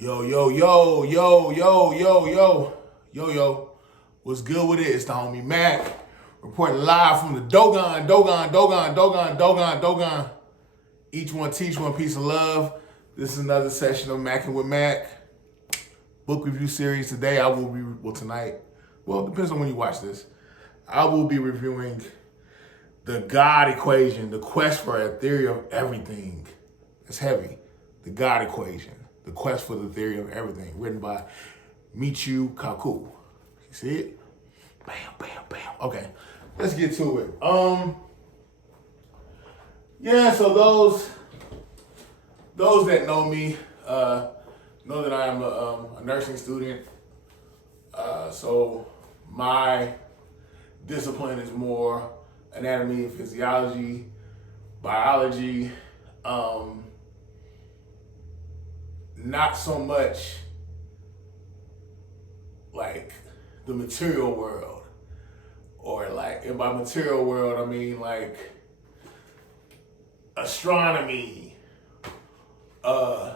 Yo, yo, yo, yo, yo, yo, yo, yo, yo. What's good with it? It's the homie Mac reporting live from the Dogon. Each one teach one piece of love. This is another session of Mackin' with Mac book review series. Today I will be, tonight, it depends on when you watch this. I will be reviewing the God equation, the quest for a theory of everything. It's heavy. The God equation, the quest for the theory of everything, written by Michio Kaku. You see it? Bam, bam, bam. Okay, let's get to it. So those that know me know that I am a nursing student. So my discipline is more anatomy and physiology, biology, not so much like the material world, or like, in my material world I mean like astronomy, the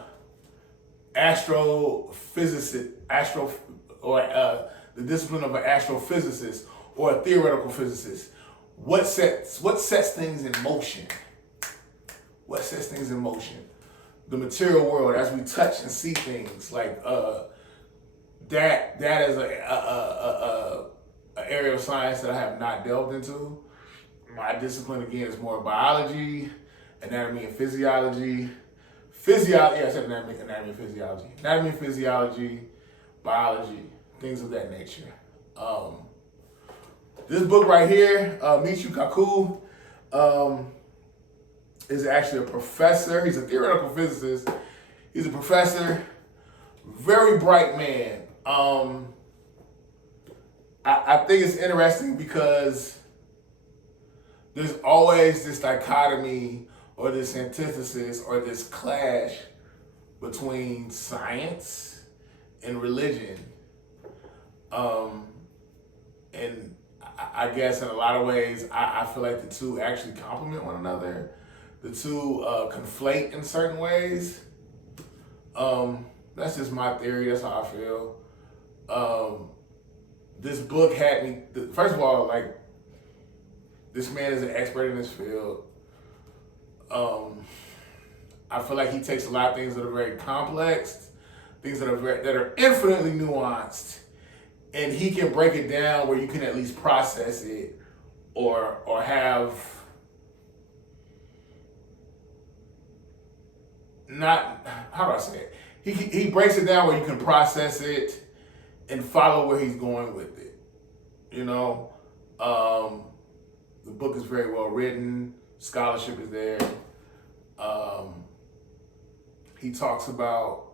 discipline of an astrophysicist or a theoretical physicist. What sets things in motion? What sets things in motion? The material world, as we touch and see things, like that is a area of science that I have not delved into. My discipline again is more biology, anatomy and physiology. I said anatomy and physiology. Anatomy and physiology, biology, things of that nature. This book right here, Michio Kaku, is actually a professor. He's a theoretical physicist. He's a professor, very bright man. I think it's interesting because there's always this dichotomy or this antithesis or this clash between science and religion. And I guess in a lot of ways, I feel like the two actually complement one another. The two conflate in certain ways. That's just my theory. That's how I feel. This book had me, first of all, like, this man is an expert in this field. I feel like he takes a lot of things that are very complex, things that are infinitely nuanced, and he can break it down where you can at least process it or have not, how do I say it? He breaks it down where you can process it and follow where he's going with it. You know, the book is very well written. Scholarship is there. He talks about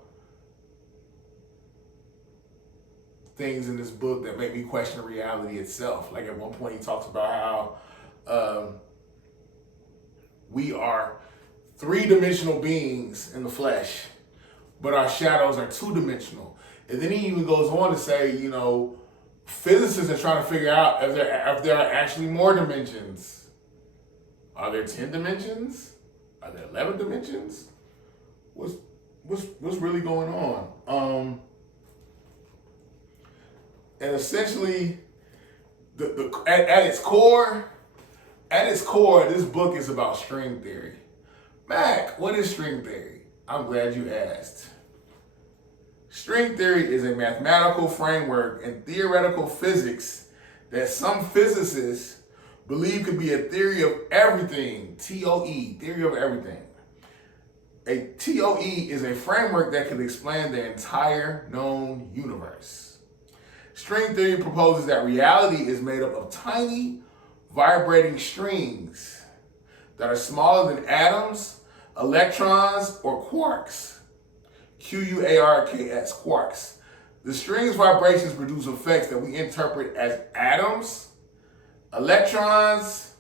things in this book that make me question reality itself. Like, at one point he talks about how we are three-dimensional beings in the flesh, but our shadows are two-dimensional. And then he even goes on to say, you know, physicists are trying to figure out if there are actually more dimensions. Are there 10 dimensions? Are there 11 dimensions? What's really going on? And essentially, at its core, this book is about string theory. Mac, what is string theory? I'm glad you asked. String theory is a mathematical framework in theoretical physics that some physicists believe could be a theory of everything. TOE, theory of everything. A TOE is a framework that can explain the entire known universe. String theory proposes that reality is made up of tiny, vibrating strings that are smaller than atoms, electrons, or quarks. QUARKS, quarks. The string's vibrations produce effects that we interpret as atoms, electrons,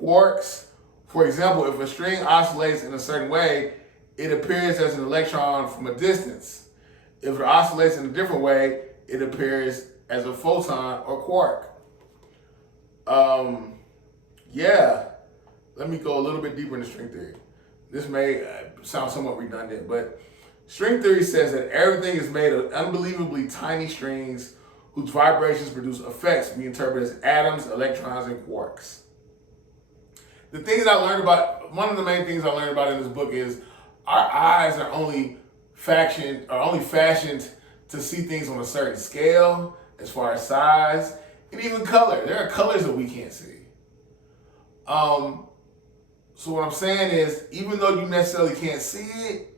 quarks. For example, if a string oscillates in a certain way, it appears as an electron from a distance. If it oscillates in a different way, it appears as a photon or quark. Let me go a little bit deeper into string theory. This may sound somewhat redundant, but String theory says that everything is made of unbelievably tiny strings whose vibrations produce effects we interpret as atoms, electrons, and quarks. The things I learned about, one of the main things I learned about in this book is our eyes are only fashioned to see things on a certain scale, as far as size, and even color. There are colors that we can't see. So what I'm saying is, even though you necessarily can't see it,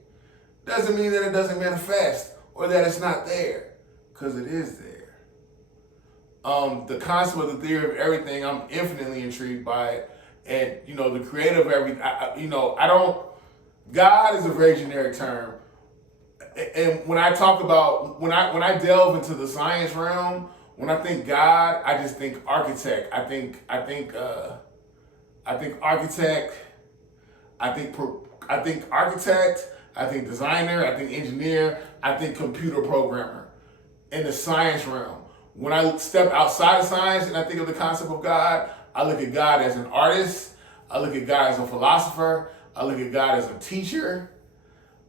doesn't mean that it doesn't manifest or that it's not there, because it is there. The concept of the theory of everything, I'm infinitely intrigued by it. And, the creator of everything, God is a very generic term. And when I talk about, when I delve into the science realm, when I think God, I just think architect. I think architect. I think architect. I think designer. I think engineer. I think computer programmer. In the science realm, when I step outside of science and I think of the concept of God, I look at God as an artist. I look at God as a philosopher. I look at God as a teacher.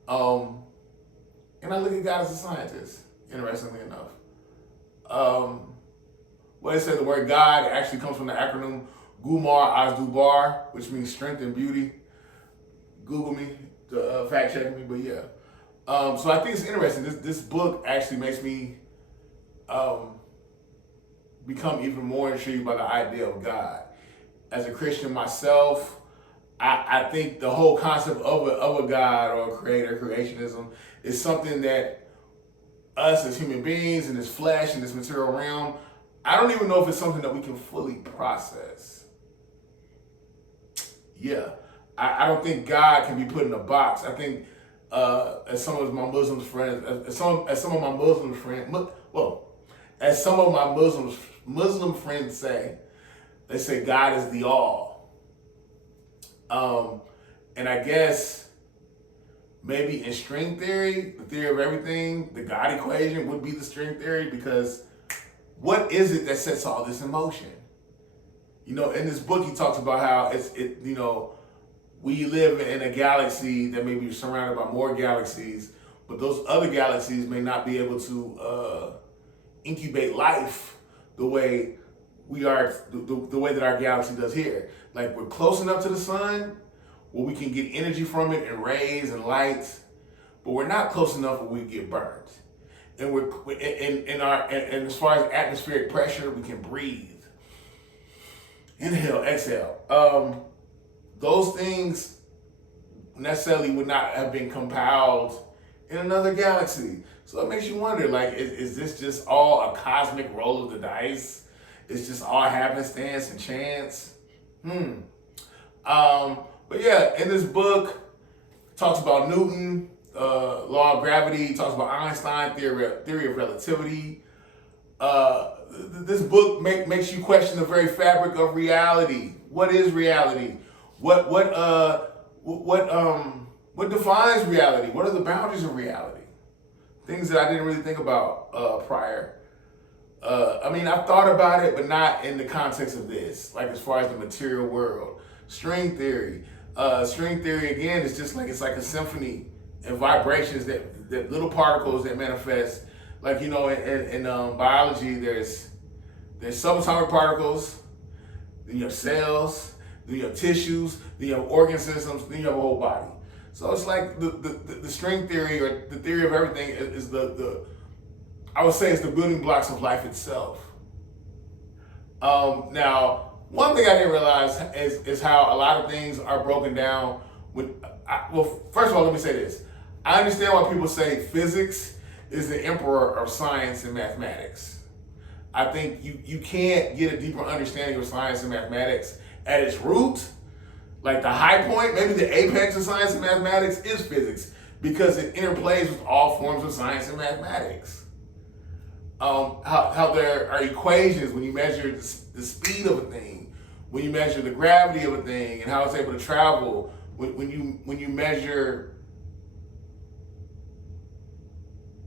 And I look at God as a scientist, interestingly enough. What it said, the word God actually comes from the acronym Gumar Azdubar, which means strength and beauty. Google me, to fact check me, but yeah. So I think it's interesting. This book actually makes me become even more intrigued by the idea of God. As a Christian myself, I think the whole concept of a God or a creator, creationism, is something that us as human beings in this flesh, in this material realm, I don't even know if it's something that we can fully process. Yeah, I don't think God can be put in a box. I think as some of my Muslim friends, as some of my Muslim Muslim friends say, they say God is the all. And I guess maybe in string theory, the theory of everything, the God equation would be the string theory, because what is it that sets all this in motion? In this book, he talks about how we live in a galaxy that may be surrounded by more galaxies, but those other galaxies may not be able to incubate life the way we are, the way that our galaxy does here. Like, we're close enough to the sun where we can get energy from it and rays and lights, but we're not close enough where we get burned. And and as far as atmospheric pressure, we can breathe. Inhale, exhale. Those things necessarily would not have been compiled in another galaxy. So it makes you wonder, like, is this just all a cosmic roll of the dice? It's just all happenstance and chance? But yeah, in this book, it talks about Newton, law of gravity. It talks about Einstein, theory of relativity. This book makes you question the very fabric of reality. What is reality? What defines reality? What are the boundaries of reality? Things that I didn't really think about prior. I've thought about it, but not in the context of this, like as far as the material world. String theory. String theory, again, is just like, it's like a symphony and vibrations that little particles that manifest. Like, in biology, there's subatomic particles, then you have cells, then you have tissues, then you have organ systems, then you have a whole body. So it's like the string theory, or the theory of everything, is I would say it's the building blocks of life itself. Now, one thing I didn't realize is how a lot of things are broken down. First of all, let me say this. I understand why people say physics is the emperor of science and mathematics. I think you can't get a deeper understanding of science and mathematics at its root. Like, the high point, maybe the apex of science and mathematics is physics, because it interplays with all forms of science and mathematics. How there are equations when you measure the speed of a thing, when you measure the gravity of a thing, and how it's able to travel, when you measure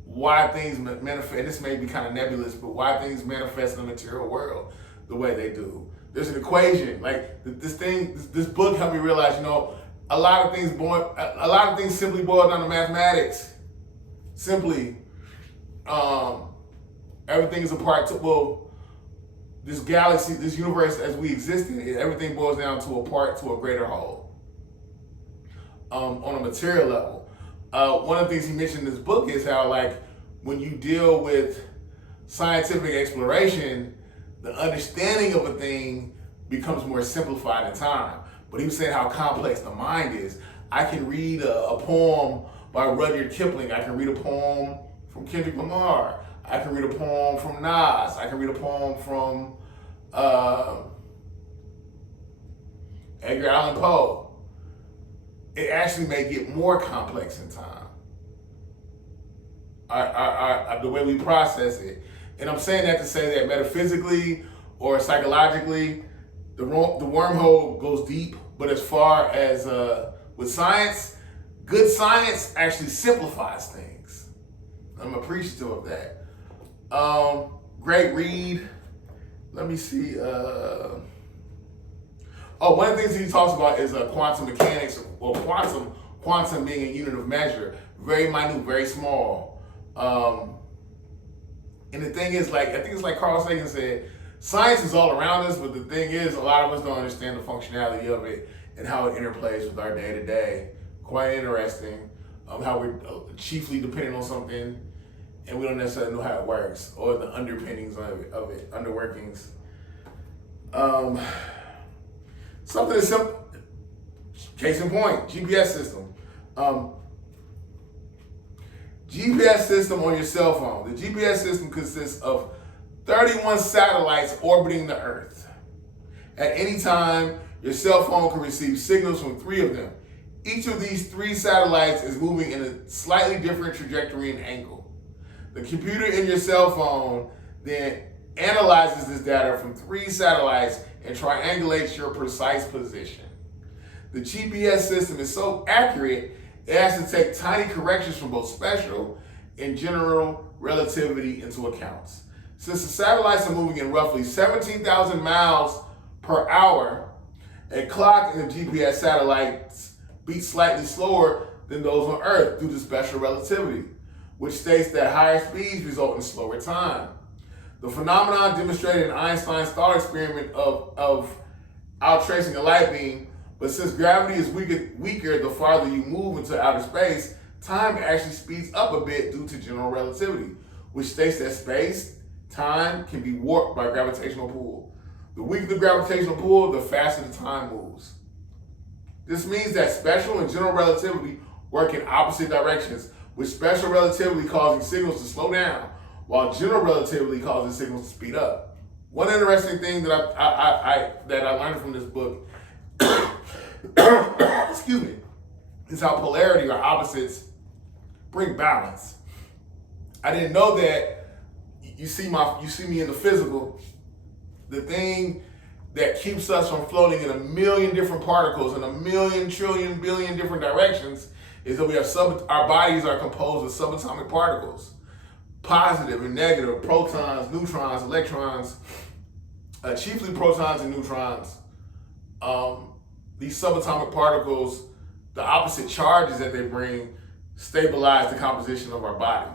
why things manifest. This may be kind of nebulous, but why things manifest in the material world the way they do. There's an equation. Like, this book helped me realize, a lot of things simply boil down to mathematics. Simply, everything is a part to, well, this galaxy, this universe as we exist in it, everything boils down to a part to a greater whole. On a material level. One of the things he mentioned in this book is how, like, when you deal with scientific exploration, the understanding of a thing becomes more simplified in time. But he was saying how complex the mind is. I can read a poem by Rudyard Kipling. I can read a poem from Kendrick Lamar. I can read a poem from Nas. I can read a poem from Edgar Allan Poe. It actually may get more complex in time. The way we process it. And I'm saying that to say that metaphysically or psychologically, the wormhole goes deep, but as far as with science, good science actually simplifies things. I'm appreciative of that. Great read. Let me see. One of the things he talks about is quantum mechanics, or quantum being a unit of measure, very minute, very small. And the thing is, like, I think it's like Carl Sagan said, science is all around us, but the thing is, a lot of us don't understand the functionality of it and how it interplays with our day-to-day. Quite interesting. How we're chiefly dependent on something and we don't necessarily know how it works, or the underpinnings of it, underworkings. Something as simple, case in point, GPS system. GPS system on your cell phone. The GPS system consists of 31 satellites orbiting the Earth. At any time, your cell phone can receive signals from 3 of them. Each of these 3 satellites is moving in a slightly different trajectory and angle. The computer in your cell phone then analyzes this data from 3 satellites and triangulates your precise position. The GPS system is so accurate, it has to take tiny corrections from both special and general relativity into account. Since the satellites are moving in roughly 17,000 miles per hour, a clock in the GPS satellites beats slightly slower than those on Earth due to special relativity, which states that higher speeds result in slower time. The phenomenon demonstrated in Einstein's thought experiment of outtracing a light beam, but since gravity is weaker the farther you move into outer space, time actually speeds up a bit due to general relativity, which states that space, time can be warped by gravitational pull. The weaker the gravitational pull, the faster the time moves. This means that special and general relativity work in opposite directions, with special relativity causing signals to slow down, while general relativity causes signals to speed up. One interesting thing that I learned from this book excuse me, is how polarity or opposites bring balance. I didn't know that. You see me in the physical. The thing that keeps us from floating in a million different particles in a million trillion billion different directions is that we have our bodies are composed of subatomic particles, positive and negative, protons, neutrons, electrons, chiefly protons and neutrons. These subatomic particles, the opposite charges that they bring, stabilize the composition of our body.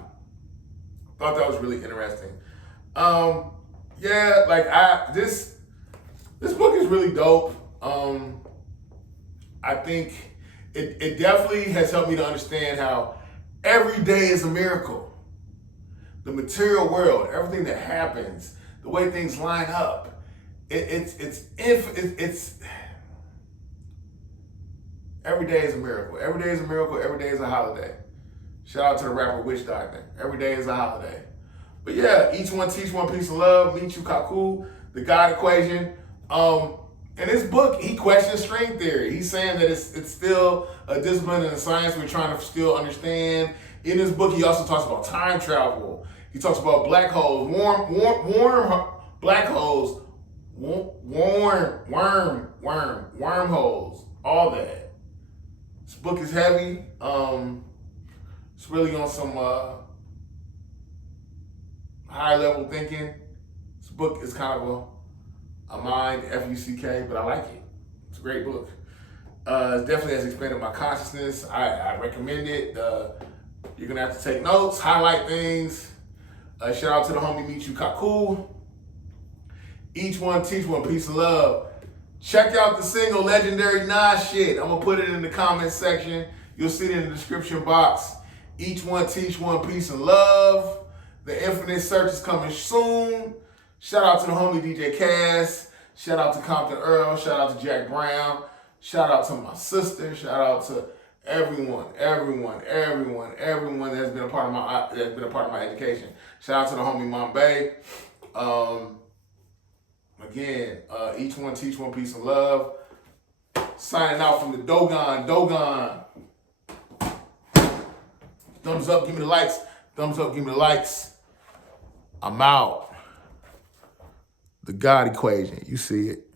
Thought that was really interesting. This book is really dope. I think it definitely has helped me to understand how every day is a miracle. The material world, everything that happens, the way things line up, it's every day is a miracle. Every day is a miracle. Every day is a holiday. Shout out to the rapper Witch Doctor. Every day is a holiday. But yeah, each one teach one, peace and love. Michio, Kaku, the God equation. In this book, he questions string theory. He's saying that it's still a discipline in the science we're trying to still understand. In this book, he also talks about time travel. He talks about black holes, warm black holes, wormholes, all that. This book is heavy. It's really on some high level thinking. This book is kind of a mind, F-U-C-K, but I like it. It's a great book. It definitely has expanded my consciousness. I recommend it. You're gonna have to take notes, highlight things. Shout out to the homie Michio, Kaku. Each one teach one, peace and love. Check out the single Legendary Nas shit. I'm gonna put it in the comment section. You'll see it in the description box. Each one teach one, peace and love. The Infinite Search is coming soon. Shout out to the homie DJ Cass. Shout out to Compton Earl. Shout out to Jack Brown. Shout out to my sister. Shout out to everyone that's been a part of my education. Shout out to the homie Mom Bay. Again, each one teach one, peace and love. Signing out from the Dogon. Thumbs up, give me the likes. Thumbs up, give me the likes. I'm out. The God equation, you see it.